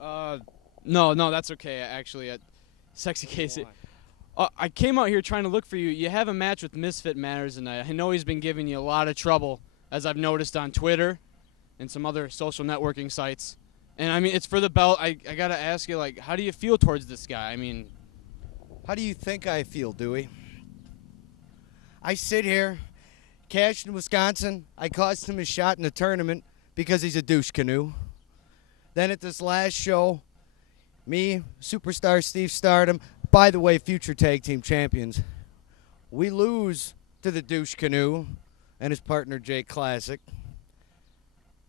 No, that's okay. Actually, Sexy Casey. I came out here trying to look for you. You have a match with Mizfitt Manners, and I know he's been giving you a lot of trouble, as I've noticed on Twitter and some other social networking sites. And, I mean, it's for the belt. I got to ask you, like, how do you feel towards this guy? I mean, how do you think I feel, Dewey? I sit here, cashed in Wisconsin. I cost him a shot in the tournament because he's a douche canoe. Then at this last show, me, Superstar Steve Stardom, by the way, future tag team champions, we lose to the douche canoe and his partner, Jake Classic.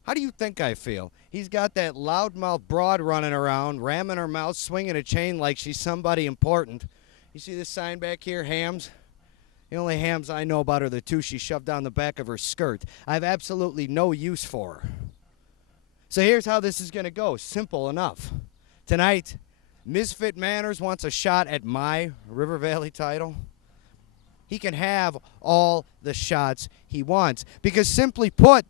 How do you think I feel? He's got that loudmouth broad running around, ramming her mouth, swinging a chain like she's somebody important. You see this sign back here, hams? The only hams I know about are the two she shoved down the back of her skirt. I have absolutely no use for her. So here's how this is going to go. Simple enough. Tonight, Mizfitt Manners wants a shot at my River Valley title. He can have all the shots he wants because, simply put,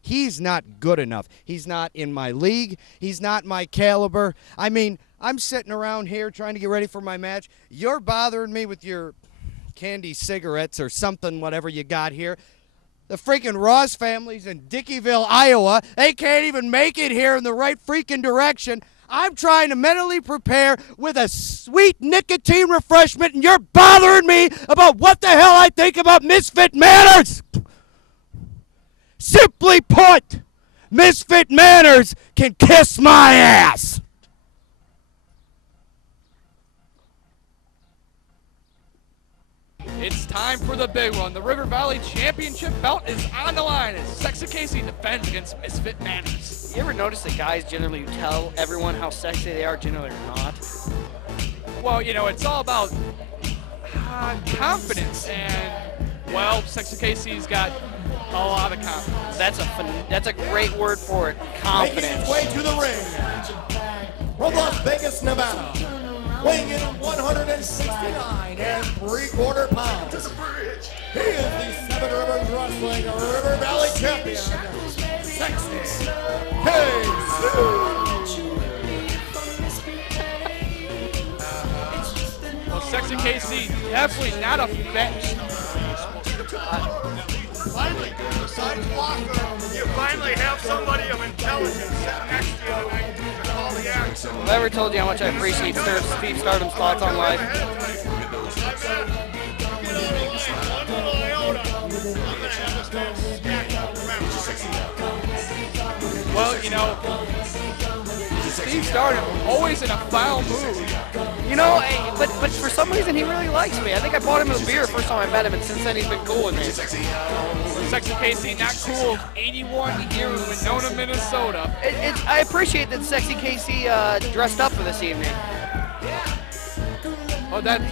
he's not good enough. He's not in my league. He's not my caliber. I mean, I'm sitting around here trying to get ready for my match. You're bothering me with your candy cigarettes or something, whatever you got here. The freaking Ross family's in Dickeyville, Iowa. They can't even make it here in the right freaking direction. I'm trying to mentally prepare with a sweet nicotine refreshment, and you're bothering me about what the hell I think about Mizfitt Manners. Simply put, Mizfitt Manners can kiss my ass. It's time for the big one. The River Valley Championship belt is on the line as Sexy Casey defends against Mizfitt Manners. You ever notice that guys generally tell everyone how sexy they are, generally or not? Well, you know, it's all about confidence, and, well, Sexy Casey's got a lot of confidence. That's a great word for it, confidence. Making his way to the ring from Las Vegas, Nevada, weighing in 169 3/4 pounds. He is the Seven Rivers Wrestling River Valley Champion, Sexy Casey. Well, Sexy Casey, definitely not a fetch. Finally, you finally have somebody of intelligence sitting next to you to call the action. Have I ever told you how much I appreciate Steve Stardom's thoughts on life? Well, you know, Steve Stardom always in a foul mood. You know, but for some reason he really likes me. I think I bought him a beer first time I met him, and since then he's been cool with me. Sexy Casey, not cool. 81 here in Winona, Minnesota. I appreciate that Sexy Casey dressed up for this evening. Oh, that's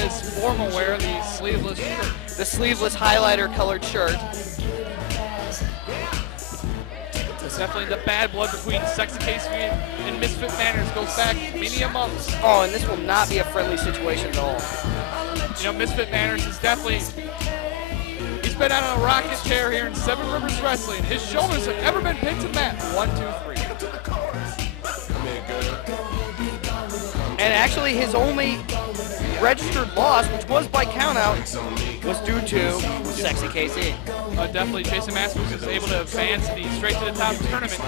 his formal wear, the sleeveless shirt. The sleeveless highlighter colored shirt. Definitely the bad blood between Sexy Casey and Mizfitt Manners goes back many a month. Oh, and this will not be a friendly situation at all. You know, Mizfitt Manners is definitely, he's been out on a rocket chair here in Seven Rivers Wrestling. His shoulders have never been pinned to mat. 1, 2, 3. And actually his only registered loss, which was by countout, was due to Sexy Casey. Definitely Jason Masters was able to advance the straight to the top tournament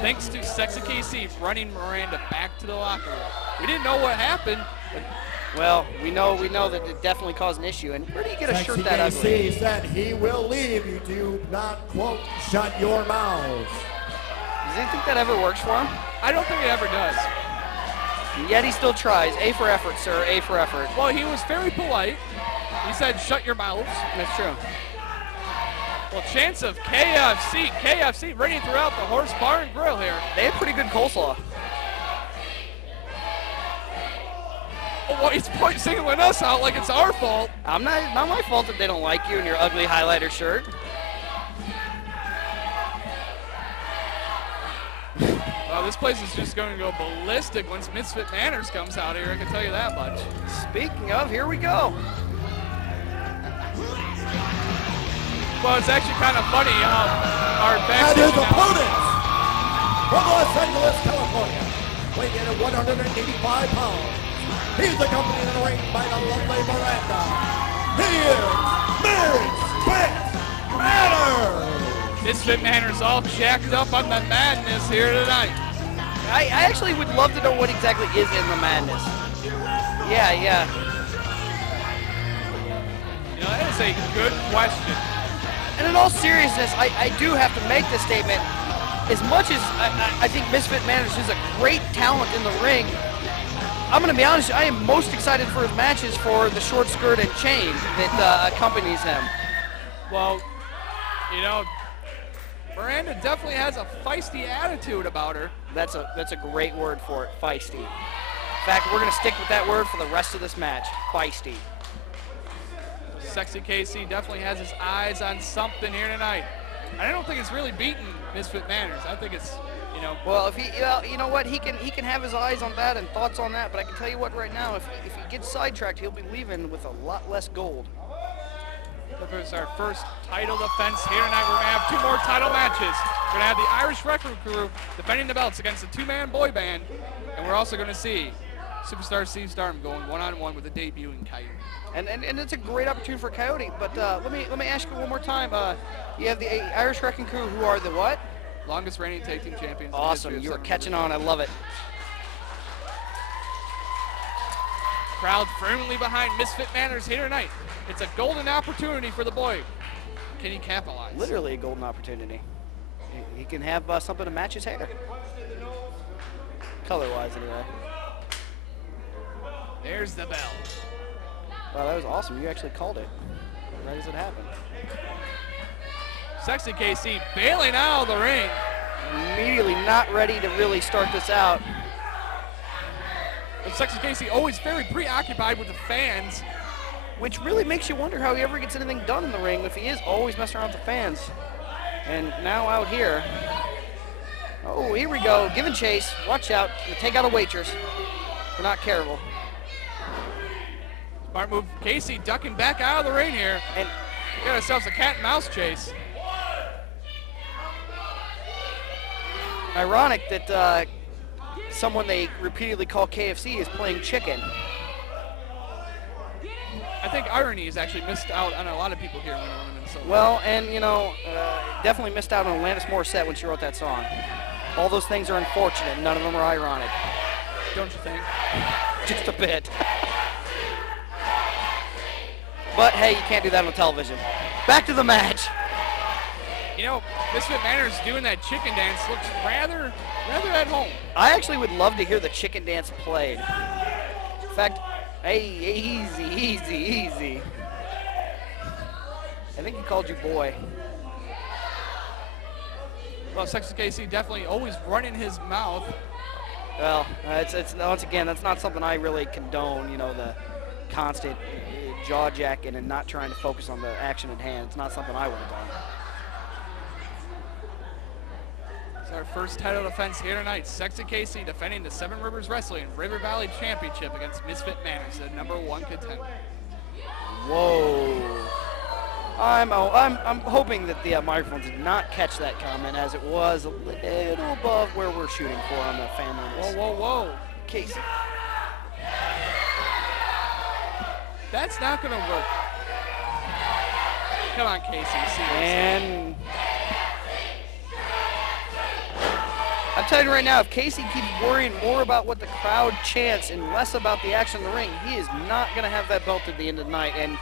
thanks to Sexy Casey running Myranda back to the locker room. We didn't know what happened, but well, we know that it definitely caused an issue. And where do you get a shirt that ugly? Sexy Casey said he will leave. You do not, quote, shut your mouths. Does he think that ever works for him? I don't think it ever does. And yet he still tries. A for effort, sir. A for effort. Well, he was very polite. He said, shut your mouths. That's true. Well, chance of KFC running throughout the Horse Bar and Grill here. They have pretty good coleslaw. Oh, well, he's singling us out like it's our fault. Not my fault that they don't like you and your ugly highlighter shirt. Well, this place is just going to go ballistic once Mizfitt Manners comes out here, I can tell you that much. Speaking of, here we go. Well, it's actually kind of funny. Our And backstage his opponent from Los Angeles, California, weighing in at 185 pounds. He's accompanied in the ring by the lovely Myranda. He is Mizfitt Manners. Mizfitt Manners all jacked up on the madness here tonight. I actually would love to know what exactly is in the madness. Yeah. You know, that is a good question. And in all seriousness, I do have to make this statement. As much as I think Mizfitt Manners is a great talent in the ring, I'm going to be honest, I am most excited for his matches for the short skirt and chain that accompanies him. Well, you know, Myranda definitely has a feisty attitude about her. That's a great word for it, feisty. In fact, we're going to stick with that word for the rest of this match, feisty. Sexy KC definitely has his eyes on something here tonight. I don't think it's really beaten Mizfitt Manners. I think it's, you know. Well, if he, you know what, he can have his eyes on that and thoughts on that. But I can tell you what, right now, if he gets sidetracked, he'll be leaving with a lot less gold. This is our first title defense here tonight. We're gonna have 2 more title matches. We're gonna have the Irish Wrecking Crew defending the belts against the 2-man boy band, and we're also gonna see Superstar Steve Stardom going one-on-one with the debuting Coyote. And it's a great opportunity for Coyote. But let me ask you one more time. You have the Irish Wrecking Crew, who are the what? Longest reigning tag team champions. Awesome. You are catching on. I love it. Crowd firmly behind Mizfitt Manners here tonight. It's a golden opportunity for the boy. Can he capitalize? Literally a golden opportunity. He can have something to match his hair. Color-wise, anyway. There's the bell. Wow, that was awesome. You actually called it right as it happened. Sexy KC bailing out of the ring. Immediately not ready to really start this out. But Sexy KC always very preoccupied with the fans. Which really makes you wonder how he ever gets anything done in the ring if he is always messing around with the fans. And now out here. Oh, here we go. Give and chase. Watch out. Gonna take out a waitress. We're not careful. Smart move. Casey ducking back out of the ring here. And got ourselves a cat and mouse chase. Ironic that someone they repeatedly call KFC is playing chicken. I think irony has actually missed out on a lot of people here in Winona, Minnesota. Well, and you know, definitely missed out on Alanis Morissette when she wrote that song. All those things are unfortunate. None of them are ironic. Don't you think? Just a bit. But hey, you can't do that on television. Back to the match. You know, Mizfitt Manners doing that chicken dance looks rather at home. I actually would love to hear the chicken dance played. In fact, hey, easy. I think he called you boy. Well, Sexy KC definitely always running his mouth. Well, it's once again, that's not something I really condone, you know, the constant jaw jacking and not trying to focus on the action at hand. It's not something I would have done. It's our first title defense here tonight. Sexy KC defending the Seven Rivers Wrestling River Valley Championship against Mizfitt Manners, the #1 contender. Whoa. I'm hoping that the microphone did not catch that comment, as it was a little above where we're shooting for on the family. Whoa. Casey. That's not going to work. Come on, Casey. And I'm telling you right now, if Casey keeps worrying more about what the crowd chants and less about the action in the ring, he is not going to have that belt at the end of the night. And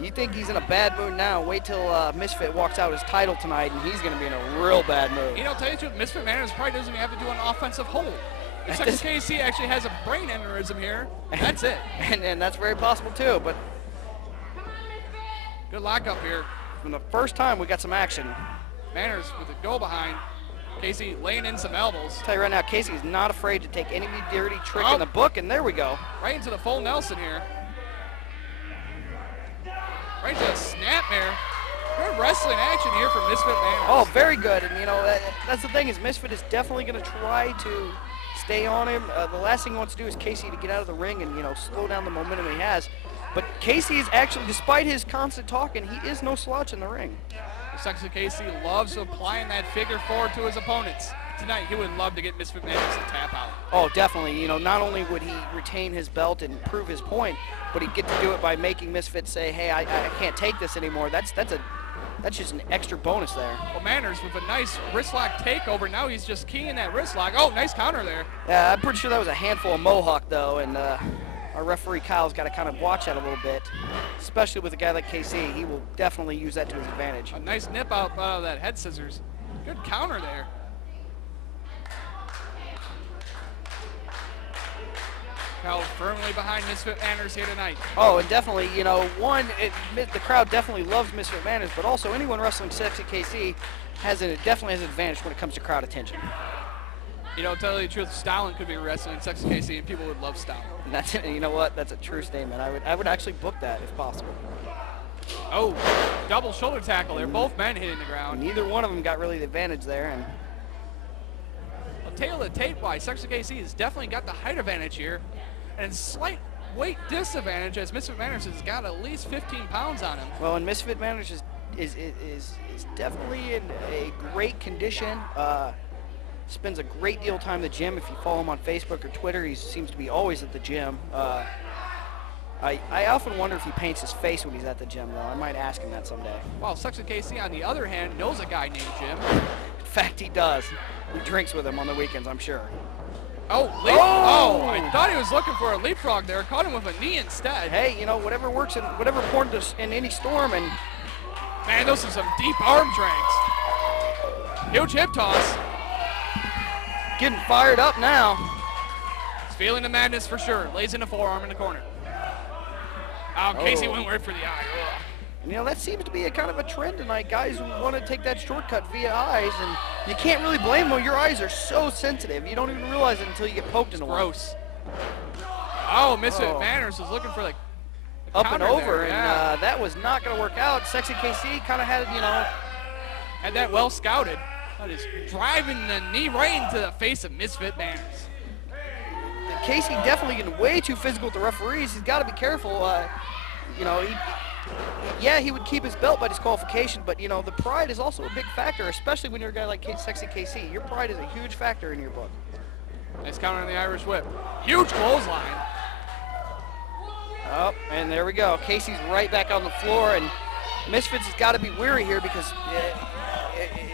you think he's in a bad mood now, wait till Mizfitt walks out his title tonight, and he's going to be in a real bad mood. You know, tell you the truth, Mizfitt Manners probably doesn't even have to do an offensive hold. If Sexy KC actually has a brain aneurysm here, that's it. and that's very possible, too. But good lockup here. from the first time, we got some action. Manners with a go behind. Casey laying in some elbows. I'll tell you right now, Casey is not afraid to take any dirty trick in the book, and there we go. Right into the full Nelson here. Right into a snapmare. Good wrestling action here from Mizfitt Manners. Oh, very good. And, you know, that's the thing is Mizfitt is definitely going to try to stay on him. The last thing he wants to do is Casey to get out of the ring and, you know, slow down the momentum he has. But Casey is actually, despite his constant talking, he is no slouch in the ring. Sexy Casey loves applying that figure four to his opponents. Tonight, he would love to get Mizfitt Manners to tap out. Oh, definitely. You know, not only would he retain his belt and prove his point, but he'd get to do it by making Mizfitt say, hey, I can't take this anymore. That's just an extra bonus there. Well, Manners with a nice wrist lock takeover. Now he's just keying that wrist lock. Oh, nice counter there. Yeah, I'm pretty sure that was a handful of Mohawk, though, and our referee Kyle's got to kind of watch that a little bit, especially with a guy like KC. He will definitely use that to his advantage. A nice nip out of that head scissors. Good counter there. Kyle firmly behind Mizfitt Manners here tonight. Oh, and definitely, you know, the crowd definitely loves Mizfitt Manners, but also anyone wrestling Sexy KC definitely has an advantage when it comes to crowd attention. You know, to tell you the truth, Stalin could be wrestling Sexy KC, and people would love Stalin. And that's, you know what? That's a true statement. I would actually book that if possible. Oh, double shoulder tackle there. Both men hitting the ground. Neither one of them got really the advantage there, and I'll tell you the tape-wise, Sexy KC has definitely got the height advantage here, and slight weight disadvantage as Mizfitt Manners has got at least 15 pounds on him. well, and Mizfitt Manners is definitely in a great condition. Spends a great deal of time at the gym. If you follow him on Facebook or Twitter, he seems to be always at the gym. I often wonder if he paints his face when he's at the gym, though. I might ask him that someday. While Sexy KC, on the other hand, knows a guy named Jim. In fact, he does. He drinks with him on the weekends, I'm sure. Oh, I thought he was looking for a leapfrog there. Caught him with a knee instead. Hey, you know, whatever works in whatever point in any storm, and Man, those are some deep arm drags. Huge hip toss. getting fired up now. He's feeling the madness for sure. Lays in a forearm in the corner. Oh, Casey went right for the eye. Ugh. And, you know, that seems to be a kind of a trend tonight. Guys who want to take that shortcut via eyes, and you can't really blame them. Your eyes are so sensitive. You don't even realize it until you get poked in the one. Gross. Oh, Mizfitt Manners was looking for like up and over, there, yeah. and that was not going to work out. Sexy KC kind of had, you know, had that well scouted. That is driving the knee right into the face of Mizfitt Manners. Casey definitely getting way too physical with the referees. He's got to be careful. You know, he would keep his belt by disqualification, but, you know, the pride is also a big factor, especially when you're a guy like Sexy KC. Your pride is a huge factor in your book. Nice counter on the Irish whip. Huge clothesline. Oh, and there we go. Casey's right back on the floor, and Mizfitt's has got to be weary here because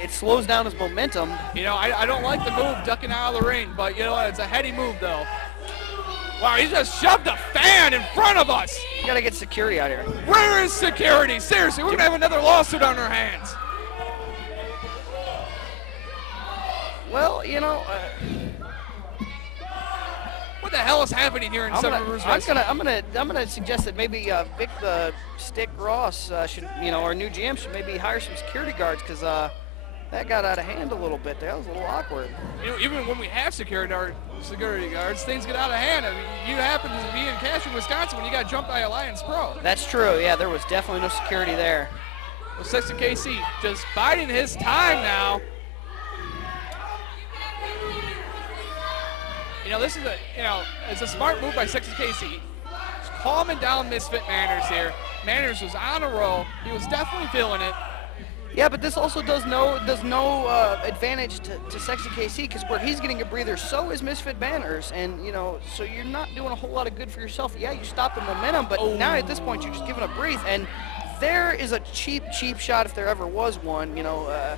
it slows down his momentum. You know, I don't like the move ducking out of the ring, but, you know what, it's a heady move, though. Wow, he just shoved a fan in front of us. You got to get security out here. Where is security? Seriously, we're going to have another lawsuit on our hands. Well, you know, what the hell is happening here in Seven Rivers Wrestling? I'm gonna suggest that maybe Vic Stick Ross should, you know, our new GM should maybe hire some security guards, because that got out of hand a little bit. That was a little awkward. You know, even when we have security guards, things get out of hand. I mean, you happen to be in Cashel, Wisconsin when you got jumped by Alliance Pro. That's true. Yeah, there was definitely no security there. Well, Sexy KC just biding his time now. You know, this is it's a smart move by Sexy KC. Just calming down Mizfitt Manners here. Manners was on a roll. He was definitely feeling it. Yeah, but this also does no advantage to Sexy KC, because where he's getting a breather, so is Mizfitt Manners, and, you know, so you're not doing a whole lot of good for yourself. Yeah, you stop the momentum, but now at this point you're just giving a breathe, and there is a cheap shot if there ever was one. You know,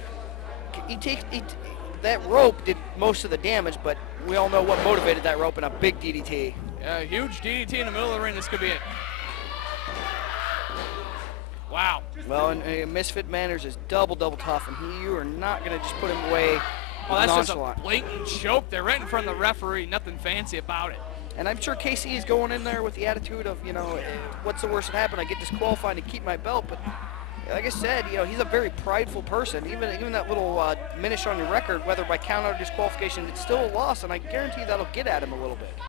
that rope did most of the damage, but we all know what motivated that rope in a big DDT. Yeah, huge DDT in the middle of the ring. This could be it. Wow. Well, and Mizfitt Manners is double tough, and you are not going to just put him away. Oh, that's nonchalant. just a blatant choke there right in front of the referee. Nothing fancy about it. And I'm sure KC is going in there with the attitude of, you know, what's the worst that happened? I get disqualified to keep my belt. But like I said, you know, he's a very prideful person. Even that little minish on your record, whether by count out or disqualification, it's still a loss, and I guarantee that'll get at him a little bit.